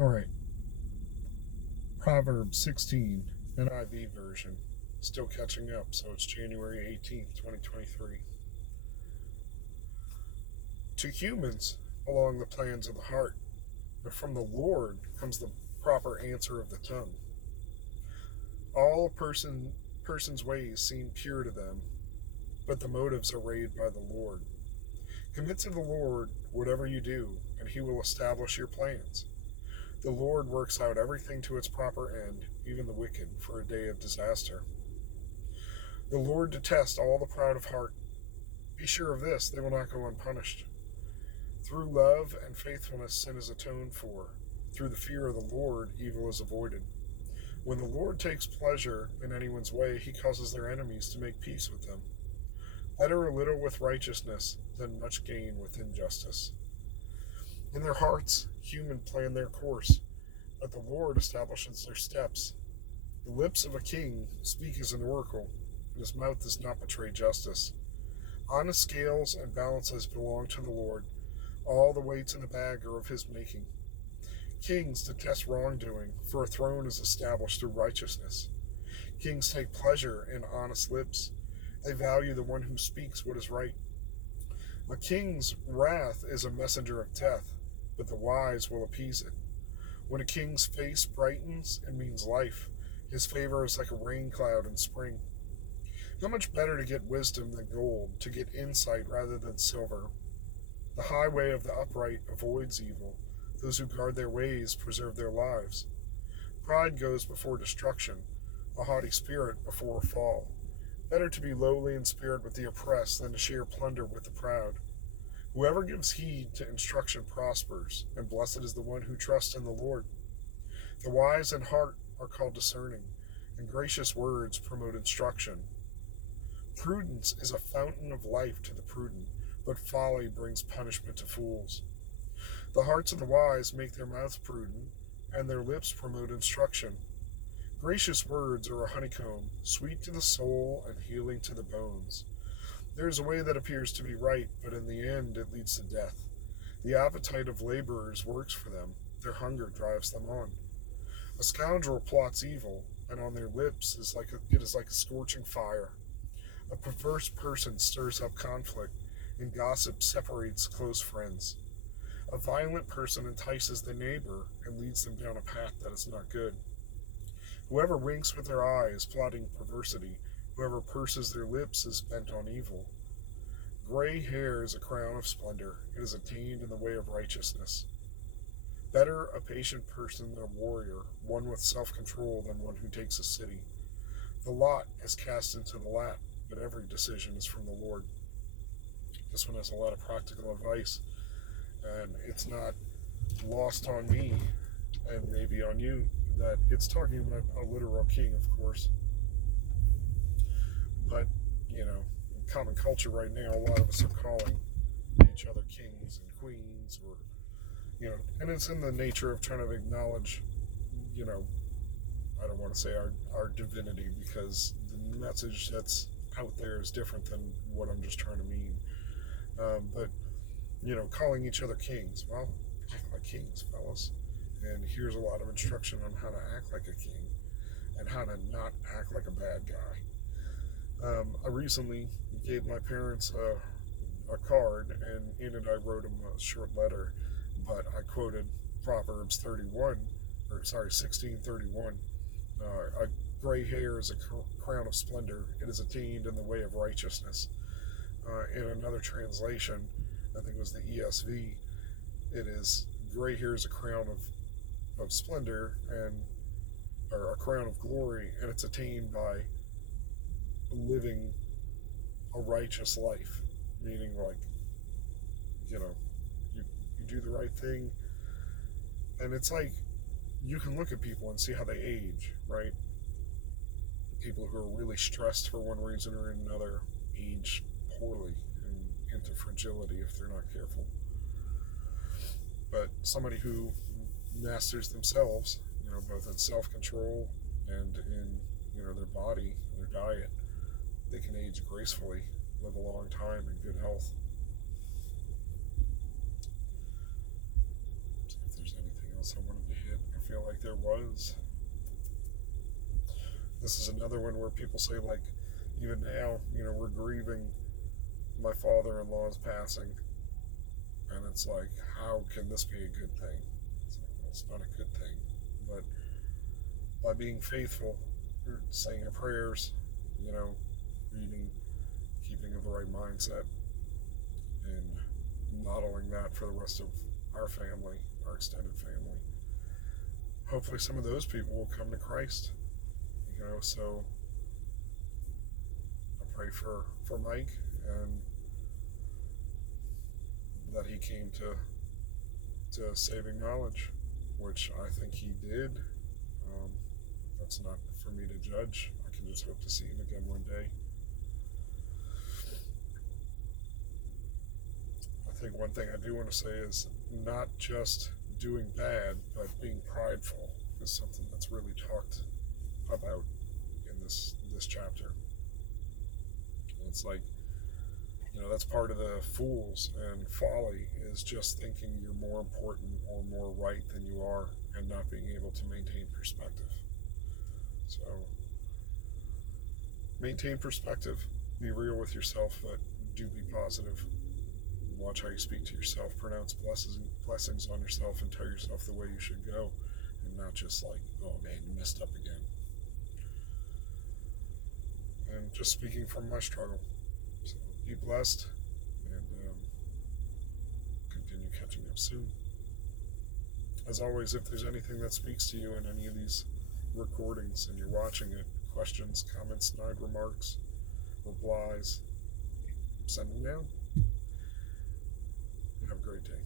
All right. Proverbs 16, NIV version. Still catching up, so it's January 18th, 2023. To humans belong the plans of the heart, but from the Lord comes the proper answer of the tongue. All person's ways seem pure to them, but the motives are weighed by the Lord. Commit to the Lord whatever you do, and he will establish your plans. The Lord works out everything to its proper end, even the wicked, for a day of disaster. The Lord detests all the proud of heart. Be sure of this, they will not go unpunished. Through love and faithfulness, sin is atoned for. Through the fear of the Lord, evil is avoided. When the Lord takes pleasure in anyone's way, he causes their enemies to make peace with them. Better a little with righteousness than much gain with injustice. In their hearts, human plan their course, but the Lord establishes their steps. The lips of a king speak as an oracle, and his mouth does not betray justice. Honest scales and balances belong to the Lord. All the weights in the bag are of his making. Kings detest wrongdoing, for a throne is established through righteousness. Kings take pleasure in honest lips. They value the one who speaks what is right. A king's wrath is a messenger of death, but the wise will appease it. When a king's face brightens, it means life. His favor is like a rain cloud in spring. How much better to get wisdom than gold, to get insight rather than silver. The highway of the upright avoids evil. Those who guard their ways preserve their lives. Pride goes before destruction, a haughty spirit before a fall. Better to be lowly in spirit with the oppressed than to share plunder with the proud. Whoever gives heed to instruction prospers, and blessed is the one who trusts in the Lord. The wise in heart are called discerning, and gracious words promote instruction. Prudence is a fountain of life to the prudent, but folly brings punishment to fools. The hearts of the wise make their mouths prudent, and their lips promote instruction. Gracious words are a honeycomb, sweet to the soul and healing to the bones. There is a way that appears to be right, but in the end it leads to death. The appetite of laborers works for them, their hunger drives them on. A scoundrel plots evil, and on their lips it is like a scorching fire. A perverse person stirs up conflict, and gossip separates close friends. A violent person entices their neighbor and leads them down a path that is not good. Whoever winks with their eye is plotting perversity. Whoever purses their lips is bent on evil. Gray hair is a crown of splendor. It is attained in the way of righteousness. Better a patient person than a warrior, one with self-control than one who takes a city. The lot is cast into the lap, but every decision is from the Lord. This one has a lot of practical advice, and it's not lost on me, and maybe on you, that it's talking about a literal king, of course. But, in common culture right now, a lot of us are calling each other kings and queens, or, and it's in the nature of trying to acknowledge, I don't want to say our divinity, because the message that's out there is different than what I'm just trying to mean. But, calling each other kings. Well, act like kings, fellas. And here's a lot of instruction on how to act like a king and how to not act like a bad guy. I recently gave my parents a card, and in it I wrote them a short letter, but I quoted Proverbs 16:31. A gray hair is a crown of splendor. It is attained in the way of righteousness. In another translation, I think it was the ESV, it is gray hair is a crown of splendor, or a crown of glory, and it's attained by living a righteous life, meaning you do the right thing. And it's like, you can look at people and see how they age, right? People who are really stressed for one reason or another age poorly and into fragility if they're not careful. But somebody who masters themselves, both in self-control and in, their body and their diet, they can age gracefully, live a long time in good health. See if there's anything else I wanted to hit. like there was. This is another one where people say, like, even now, we're grieving my father-in-law's passing, and it's like, how can this be a good thing? It's like, well, it's not a good thing, but by being faithful, saying your prayers, reading, keeping of the right mindset, and modeling that for the rest of our family, our extended family. Hopefully some of those people will come to Christ, so I pray for Mike, and that he came to saving knowledge, which I think he did. That's not for me to judge. I can just hope to see him again one day. I think one thing I do want to say is not just doing bad, but being prideful is something that's really talked about in this chapter. And it's like, that's part of the fools and folly, is just thinking you're more important or more right than you are, and not being able to maintain perspective. So maintain perspective, be real with yourself, but do be positive. Watch how you speak to yourself, pronounce blessings on yourself, and tell yourself the way you should go, and not just like, oh man, you messed up again. And just speaking from my struggle. So be blessed, and continue catching up soon. As always, if there's anything that speaks to you in any of these recordings and you're watching it, questions, comments, snide remarks, replies, send them down. Have a great day.